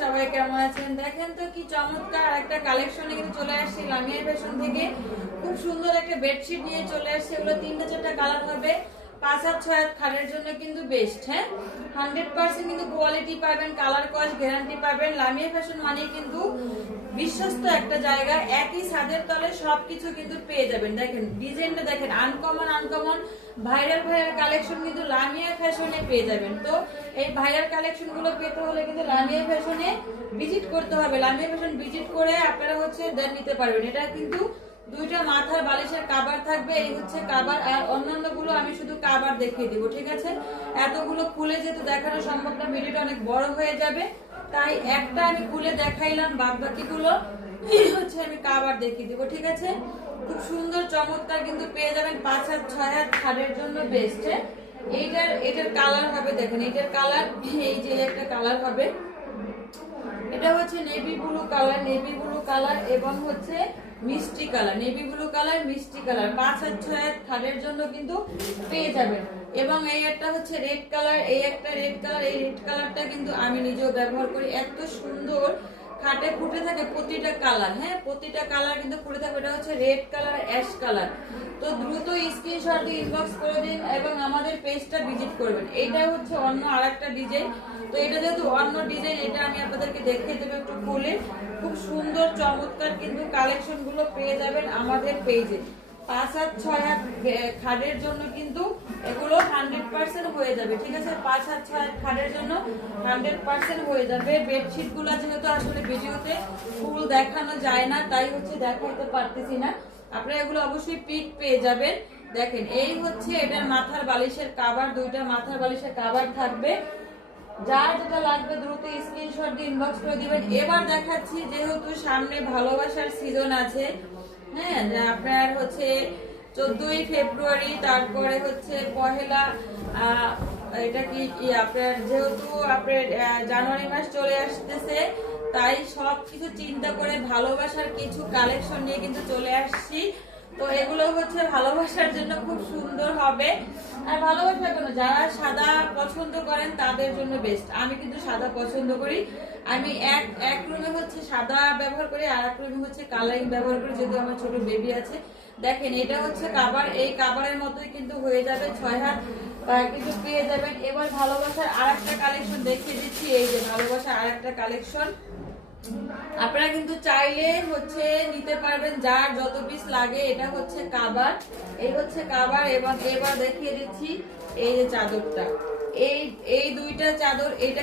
সবাই কেমন আছেন? দেখেন তো কি চমৎকার একটা কালেকশনে কিন্তু চলে আসছে লামিয়া ফ্যাশন থেকে। খুব সুন্দর একটা বেডশিট নিয়ে চলে আসছে। এগুলো 3-4টা কালার হবে। 5-6 খাটের জন্য কিন্তু বেস্ট। হ্যাঁ, 100% কিন্তু কোয়ালিটি পাবেন, কালার কস গ্যারান্টি পাবেন। লামিয়া ফ্যাশন মানে কিন্তু বিশ্বস্ত একটা জায়গা। একই ছাদের তলে সবকিছু কিন্তু পেয়ে যাবেন। দেখেন ডিজাইনটা দেখেন, আনকমন ভাইরাল কালেকশন কিন্তু লামিয়া ফ্যাশনে পেয়ে যাবেন। তো এই ভাইরাল কালেকশন গুলো পেতে হলে কিন্তু লামিয়া ফ্যাশনে ভিজিট করতে হবে। লামিয়া ফ্যাশন ভিজিট করে আপনারা দেন নিতে পারবেন। এটা কিন্তু দুইটা মাথার বালিশের কাভার থাকবে। এই হচ্ছে কাভার, আর অন্যান্য গুলো আমি শুধু কাভার দেখিয়ে দিব। ঠিক আছে, এতগুলো খুলে যেহেতু দেখানো সম্ভব না, ভিডিওটা অনেক বড় হয়ে যাবে, তাই একটা আমি খুলে দেখাইলাম, বাদ বাকি গুলো হচ্ছে আমি কাভার দেখিয়ে দিব। ঠিক আছে, খুব সুন্দর চমৎকার কিন্তু পেয়ে যাবেন। 5-6 খাটের জন্য বেস্ট। এটার কালার হবে, দেখেন এটার কালার, এই যে একটা কালার হবে, এটা হচ্ছে নেভি ব্লু কালার এবং হচ্ছে মিষ্টি কালার, নেভি ব্লু কালার মিষ্টি কালার। 5-6 খাটের জন্য কিন্তু পেয়ে যাবেন। এবং এই একটা হচ্ছে রেড কালার, এই একটা রেড কালার। এই রেড কালারটা কিন্তু আমি নিজেও ব্যবহার করি। এত সুন্দর খাটে ফুটে থাকে প্রতিটা কালার। হ্যাঁ, প্রতিটা কালার কিন্তু ফুটে থাকে। এটা হচ্ছে রেড কালার, অ্যাশ কালার। তো দ্রুত স্ক্রিনশট দিয়ে ইনবক্স করে দিন এবং আমাদের পেজটা ভিজিট করবেন। এইটা হচ্ছে অন্য আরেকটা ডিজাইন। তো এটা যেহেতু অন্য ডিজাইন, এটা আমি আপনাদেরকে দেখিয়ে দেবো একটু খুলে। খুব সুন্দর চমৎকার কিন্তু কালেকশন গুলো পেয়ে যাবেন আমাদের পেজে। 5-6 খাটের জন্য কিন্তু এগুলো 100% হয়ে যাবে। ঠিক আছে, 5-6 খাটের জন্য 100% হয়ে যাবে। বেডশিট গুলা যেহেতু আসলে ভিডিওতে ফুল দেখানো যায় না, তাই হচ্ছে দেখাইতে পারতেছি না। আপনারা এগুলো অবশ্যই পিক পেয়ে যাবেন। দেখেন এই হচ্ছে এটার মাথার বালিশের কাভার, দুইটা মাথার বালিশের কাভার থাকবে। যার যেটা লাগবে দ্রুত স্ক্রিনশট দিয়ে ইনবক্স করে দিবেন। এবার দেখাচ্ছি, যেহেতু সামনে ভালোবাসার সিজন আছে, হ্যাঁ, আপনার হচ্ছে 14ই ফেব্রুয়ারি, তারপরে হচ্ছে পহেলা, এটা কি আপনার যেহেতু আপনার জানুয়ারি মাস চলে আসতেছে, তাই সবকিছু চিন্তা করে ভালোবাসার কিছু কালেকশন নিয়ে কিন্তু চলে আসছি। তো এগুলো হচ্ছে ভালোবাসার জন্য খুব সুন্দর হবে। আর ভালোবাসার জন্য যারা সাদা পছন্দ করেন তাদের জন্য বেস্ট। আমি কিন্তু সাদা পছন্দ করি। আমি এক রুমে হচ্ছে সাদা ব্যবহার করি, আর এক রুমে হচ্ছে কালারিং ব্যবহার করি, যেহেতু আমার ছোট বেবি আছে। দেখেন এটা হচ্ছে কাভার, এই কাভারের মতোই কিন্তু হয়ে যাবে। 6 হাত কিন্তু পেয়ে যাবেন। এবার ভালোবাসার আরেকটা কালেকশন দেখিয়ে দিচ্ছি। এই যে ভালোবাসার আরেকটা কালেকশন, আপনারা কিন্তু চাইলে হচ্ছে নিতে পারবেন, যার যত পিস লাগে। এটা হচ্ছে কাভার, এই হচ্ছে কাভার। এবং এবার দেখিয়ে দিচ্ছি এই যে চাদরটা, এই দুইটা চাদর, এটা